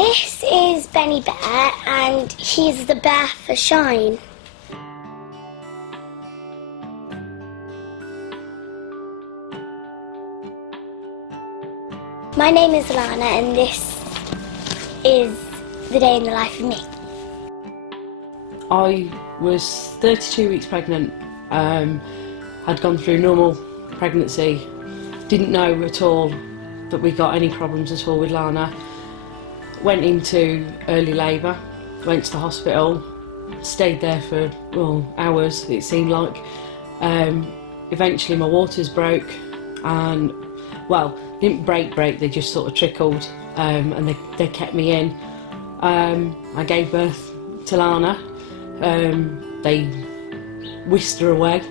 This is Benny Bear, and he's the bear for Shine. My name is Lana, and this is the day in the life of me. I was 32 weeks pregnant, had gone through normal pregnancy, didn't know at all that we got any problems at all with Lana. Went into early labour, went to the hospital, stayed there for hours it seemed like. Eventually my waters broke and, didn't break, they just sort of trickled, and they kept me in. I gave birth to Lana. They whisked her away,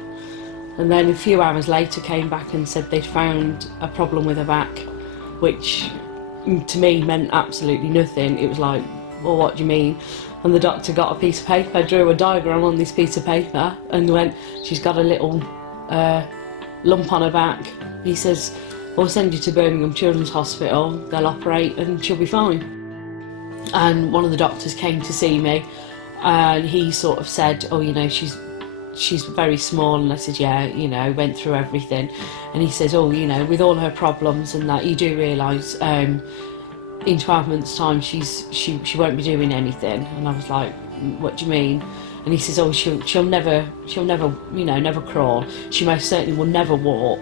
and then a few hours later came back and said they'd found a problem with her back, which to me meant absolutely nothing. It was like, well, what do you mean? And the doctor got a piece of paper, drew a diagram on this piece of paper and went, she's got a little lump on her back. He says, we'll send you to Birmingham Children's Hospital, they'll operate and she'll be fine. And one of the doctors came to see me and he sort of said, oh, you know, she's very small. And I said, yeah, you know, went through everything. And he says, oh, you know, with all her problems and that, you do realise in 12 months' time she won't be doing anything. And I was like, what do you mean? And he says, oh, she'll never, you know, never crawl. She most certainly will never walk.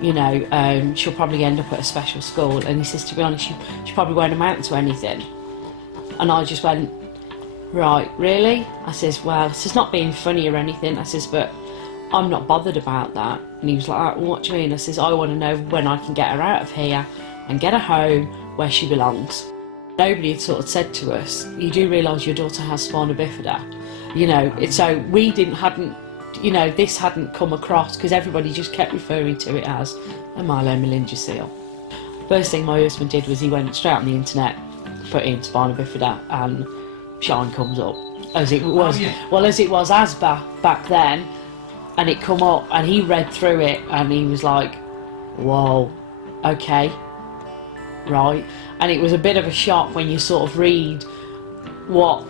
You know, she'll probably end up at a special school. And he says, to be honest, she probably won't amount to anything. And I just went, right, really? I says, well, it's not being funny or anything. I says, but I'm not bothered about that. And he was like, well, what do you mean? I says, I want to know when I can get her out of here and get her home where she belongs. Nobody had sort of said to us, you do realise your daughter has Spina Bifida? You know, so we hadn't, you know, this hadn't come across because everybody just kept referring to it as a myelomeningocele. First thing my husband did was he went straight on the internet, put in Spina Bifida, and Shine comes up, as it was, as it was back then, and it come up, and he read through it, and he was like, whoa, okay, right. And it was a bit of a shock when you sort of read what,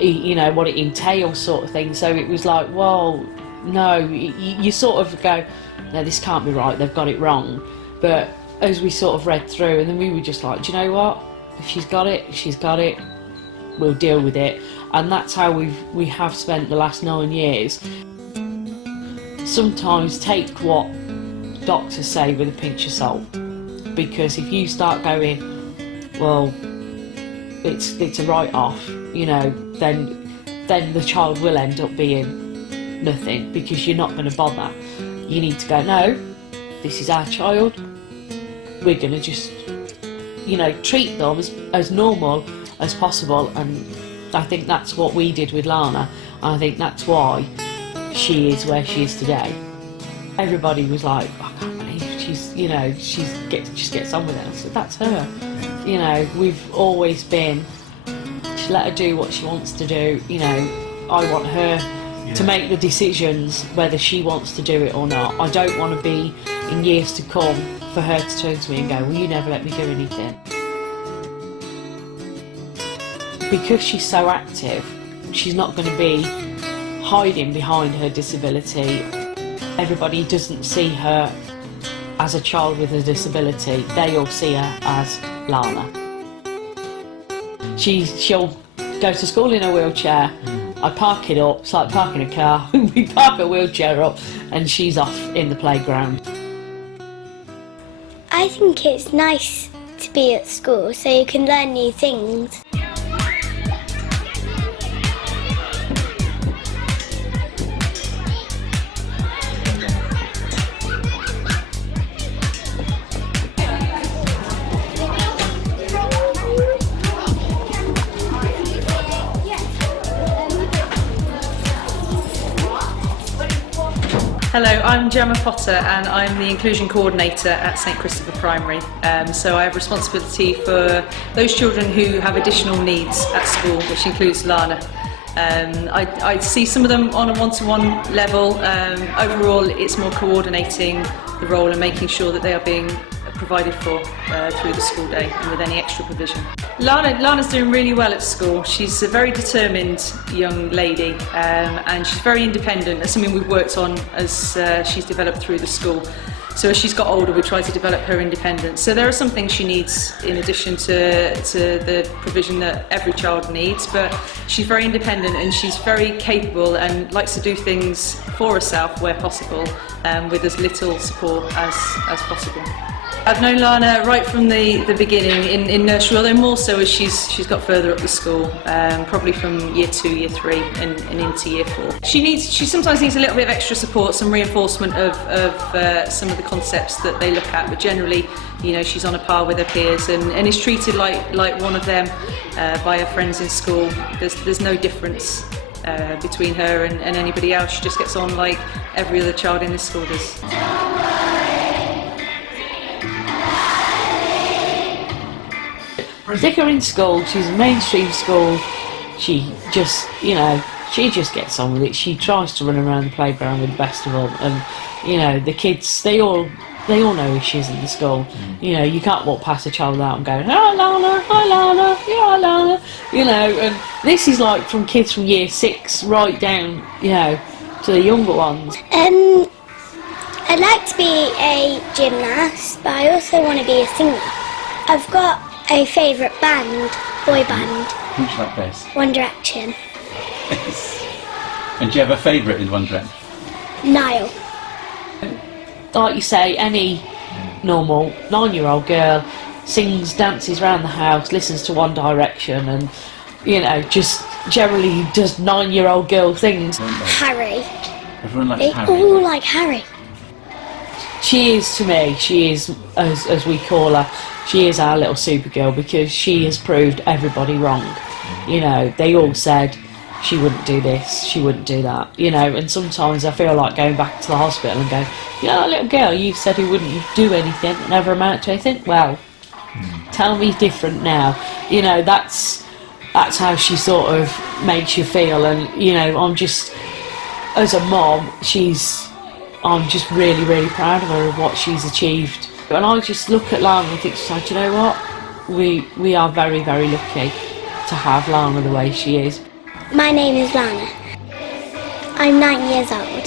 you know, what it entails, sort of thing. So it was like, well, no, you sort of go, no, this can't be right, they've got it wrong. But as we sort of read through, and then we were just like, do you know what, if she's got it, we'll deal with it. And that's how we have spent the last 9 years. Sometimes take what doctors say with a pinch of salt, because if you start going, well, it's a write-off, you know, then the child will end up being nothing, because you're not going to bother. You need to go, no, this is our child, we're going to just, you know, treat them as normal as possible. And I think that's what we did with Lana, and I think that's why she is where she is today. Everybody was like, I can't believe she's, you know, just gets on with it. I said, that's her. You know, we've always been, just let her do what she wants to do. You know, I want her to make the decisions whether she wants to do it or not. I don't want to be, in years to come, for her to turn to me and go, well, you never let me do anything. Because she's so active, she's not going to be hiding behind her disability. Everybody doesn't see her as a child with a disability, they all see her as Lana. She'll go to school in a wheelchair, I park it up, it's like parking a car, we park a wheelchair up and she's off in the playground. I think it's nice to be at school so you can learn new things. Hello, I'm Gemma Potter and I'm the Inclusion Coordinator at St Christopher Primary. So I have responsibility for those children who have additional needs at school, which includes Lana. I see some of them on a one-to-one level. Overall, it's more coordinating the role and making sure that they are being provided for through the school day and with any extra provision. Lana's doing really well at school. She's a very determined young lady, and she's very independent. That's something we've worked on as she's developed through the school. So as she's got older, we try to develop her independence. So there are some things she needs in addition to the provision that every child needs, but she's very independent and she's very capable and likes to do things for herself where possible, with as little support as possible. I've known Lana right from the beginning in nursery, although more so as she's got further up the school, probably from year 2, year 3 and into year 4. She sometimes needs a little bit of extra support, some reinforcement of some of the concepts that they look at, but generally, you know, she's on a par with her peers and is treated like one of them by her friends in school. There's no difference between her and anybody else. She just gets on like every other child in this school does. Stick her in school, she's a mainstream school, she just gets on with it. She tries to run around the playground with the best of them, and, you know, the kids, they all know who she is in the school. You know, you can't walk past a child without them going, "Hi Lana, hi Lana, yeah Lana," you know, and this is like from kids from year 6 right down, you know, to the younger ones. I'd like to be a gymnast, but I also want to be a singer. I've got a favourite band, boy band. Which do you like best? One Direction. And do you have a favourite in One Direction? Niall. Like you say, any normal 9-year-old girl sings, dances around the house, listens to One Direction, and, you know, just generally does 9-year-old girl things. Harry. Everyone likes They Harry. all like Harry. She is, to me, she is, as we call her, she is our little Supergirl, because she has proved everybody wrong. You know, they all said she wouldn't do this, she wouldn't do that, you know, and sometimes I feel like going back to the hospital and going, "Yeah, that little girl, you said who wouldn't do anything, never amount to anything. Well, tell me different now." You know, that's how she sort of makes you feel, and, you know, I'm just, as a mom, I'm just really, really proud of her, of what she's achieved. And I just look at Lana and think, do you know what? We are very, very lucky to have Lana the way she is. My name is Lana. I'm 9 years old.